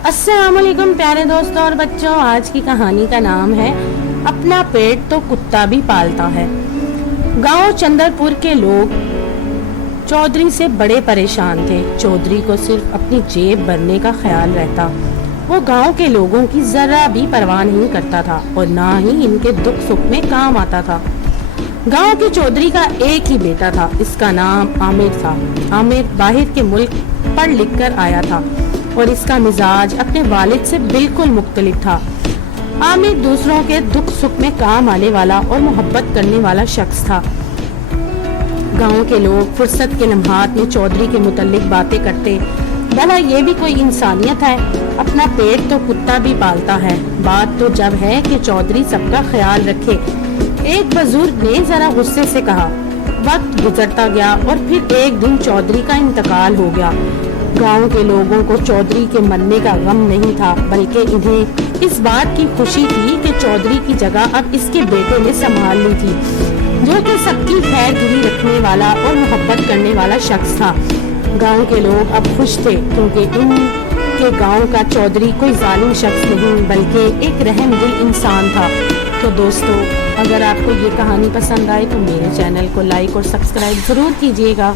अस्सलाम वालेकुम प्यारे दोस्तों और बच्चों। आज की कहानी का नाम है अपना पेट तो कुत्ता भी पालता है। गांव चंदरपुर के लोग चौधरी से बड़े परेशान थे। चौधरी को सिर्फ अपनी जेब भरने का ख्याल रहता। वो गांव के लोगों की जरा भी परवाह नहीं करता था और ना ही इनके दुख सुख में काम आता था। गांव के चौधरी का एक ही बेटा था। इसका नाम आमिर था। आमिर बाहर के मुल्क पढ़ लिख कर आया था और इसका मिजाज अपने वालिद से बिल्कुल मुख्तलिफ था। आमिर दूसरों के दुख सुख में काम आने वाला और मोहब्बत करने वाला शख्स था। गांव के लोग फुर्सत के लम्हात में चौधरी के मुतल्लिक बातें करते। भला ये भी कोई इंसानियत है? अपना पेट तो कुत्ता भी पालता है। बात तो जब है कि चौधरी सबका ख्याल रखे। एक बुजुर्ग ने जरा गुस्से से कहा। वक्त गुजरता गया और फिर एक दिन चौधरी का इंतकाल हो गया। गांव के लोगों को चौधरी के मरने का गम नहीं था, बल्कि इन्हें इस बात की खुशी थी कि चौधरी की जगह अब इसके बेटे ने संभाल ली थी, जो कि सबकी खैरगिरी रखने वाला और मोहब्बत करने वाला शख्स था। गांव के लोग अब खुश थे क्योंकि इनके गांव का चौधरी कोई जालिम शख्स नहीं बल्कि एक रहमदिल इंसान था। तो दोस्तों, अगर आपको ये कहानी पसंद आए तो मेरे चैनल को लाइक और सब्सक्राइब जरूर कीजिएगा।